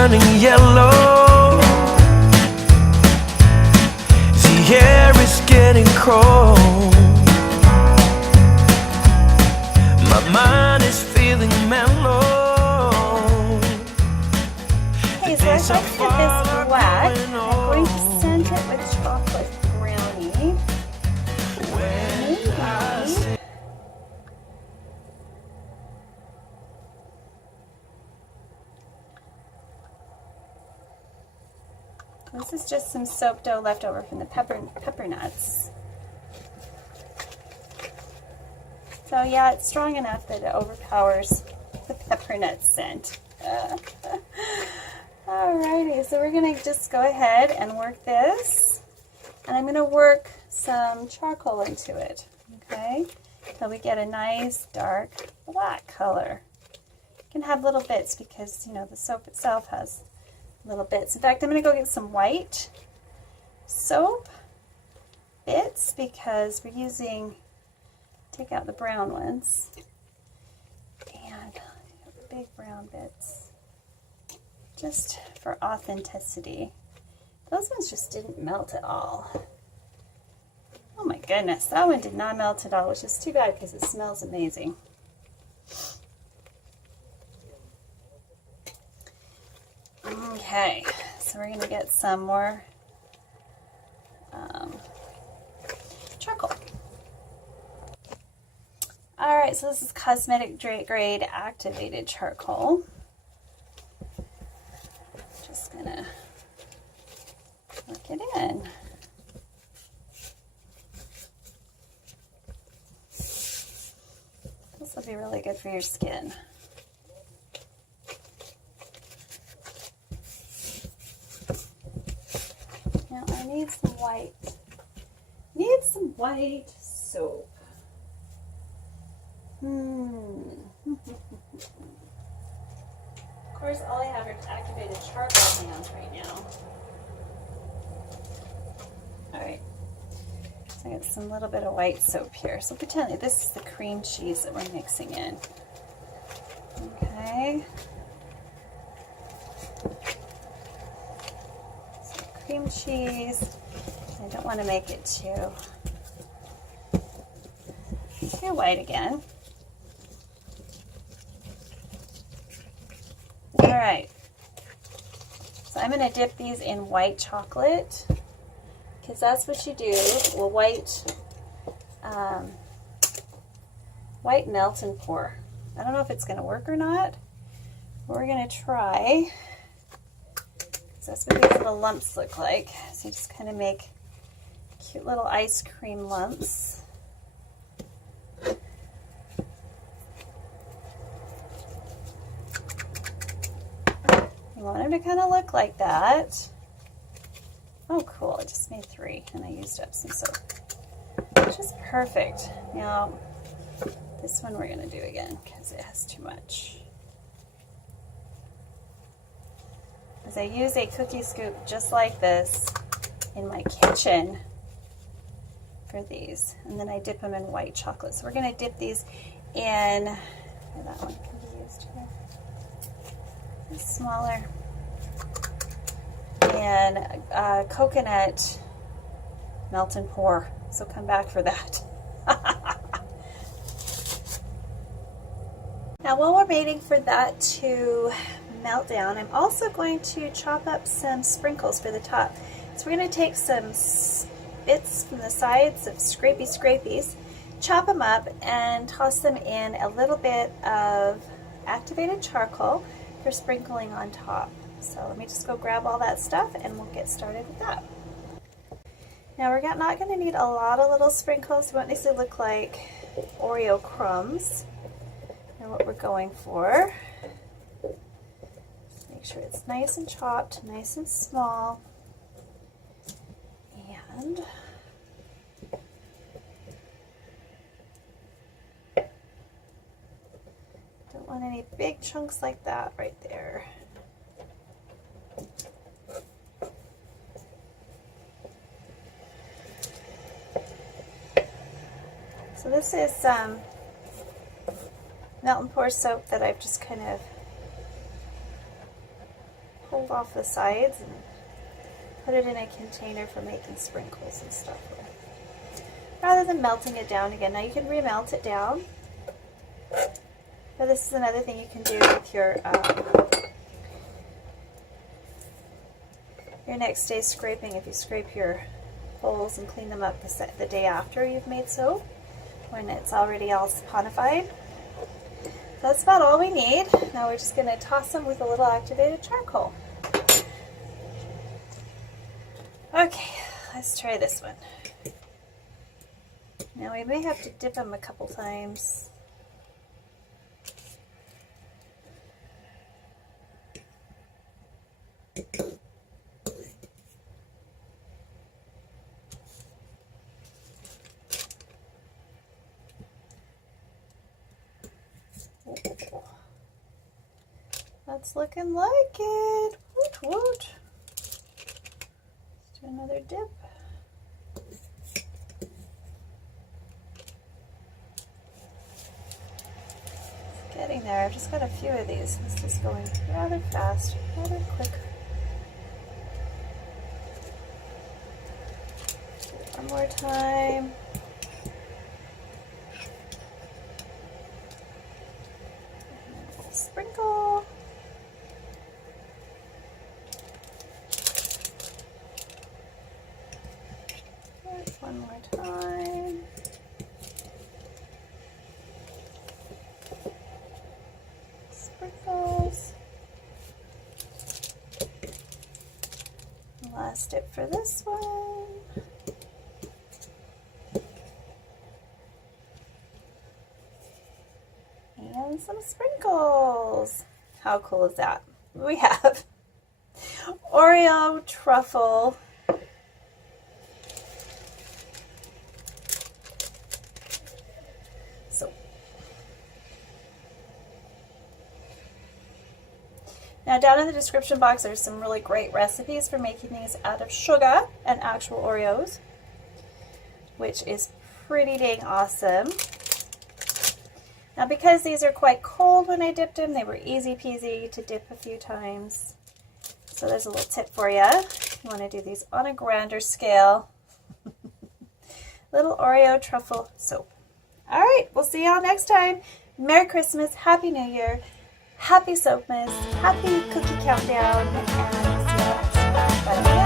turning yellow. The air is getting cold. My mind is feeling mellow. Okay, so I'd like to get this black. I'm going to scent it with chocolate brownie. This is just some soap dough left over from the pepper nuts. So yeah, it's strong enough that it overpowers the pepper nut scent. Alrighty, so we're gonna just go ahead and work this, and I'm gonna work some charcoal into it, okay? So we get a nice dark black color. You can have little bits because, you know, the soap itself has little bits. In fact, I'm gonna go get some white soap bits because we're using, take out the brown ones, and the big brown bits, just for authenticity. Those ones just didn't melt at all. Oh my goodness, that one did not melt at all, which is too bad because it smells amazing. Okay, so we're going to get some more charcoal. Alright, so this is cosmetic grade activated charcoal. Just going to work it in. This will be really good for your skin. Now I need some white. Need some white soap. Of course, all I have are activated charcoal hands right now. Alright, so I got some little bit of white soap here. So pretend that this is the cream cheese that we're mixing in. Okay. So cream cheese. I don't want to make it too white again. Alright, so I'm going to dip these in white chocolate, because that's what you do. Well, white melt and pour. I don't know if it's going to work or not, but we're going to try, because that's what these little lumps look like. So you just kind of make cute little ice cream lumps. You want them to kind of look like that. Oh cool, I just made 3 and I used up some soap. Which is perfect. Now, this one we're going to do again because it has too much. As I use a cookie scoop just like this in my kitchen for these. And then I dip them in white chocolate. So we're going to dip these in, that one can be used here. It's smaller, and coconut melt and pour, so come back for that. Now while we're waiting for that to melt down, I'm also going to chop up some sprinkles for the top. So we're going to take some bits from the sides of scrapies, chop them up and toss them in a little bit of activated charcoal for sprinkling on top. So let me just go grab all that stuff and we'll get started with that. Now we're not going to need a lot of little sprinkles. We want these to look like Oreo crumbs. And what we're going for, just make sure it's nice and chopped, nice and small. And don't want any big chunks like that right there. So this is melt and pour soap that I've just kind of pull off the sides and put it in a container for making sprinkles and stuff with, rather than melting it down again. Now you can remelt it down, but this is another thing you can do with your next day scraping. If you scrape your holes and clean them up the day after you've made soap, when it's already all saponified. So that's about all we need. Now we're just going to toss them with a little activated charcoal. Okay, let's try this one. Now we may have to dip them a couple times. That's looking like it. Woot woot. Let's do another dip. It's getting there. I've just got a few of these. This is going rather fast, rather quick. Do it one more time. Sprinkle. One more time. Sprinkles. Last dip for this one. And some sprinkles. How cool is that? We have Oreo truffle soap. Now down in the description box there's some really great recipes for making these out of sugar and actual Oreos, which is pretty dang awesome. Now because these are quite cold when I dipped them, they were easy peasy to dip a few times. So there's a little tip for you. You want to do these on a grander scale. Little Oreo truffle soap. All right, we'll see y'all next time. Merry Christmas, Happy New Year, Happy Soapmas, Happy Cookie Countdown, and see you next time. Bye.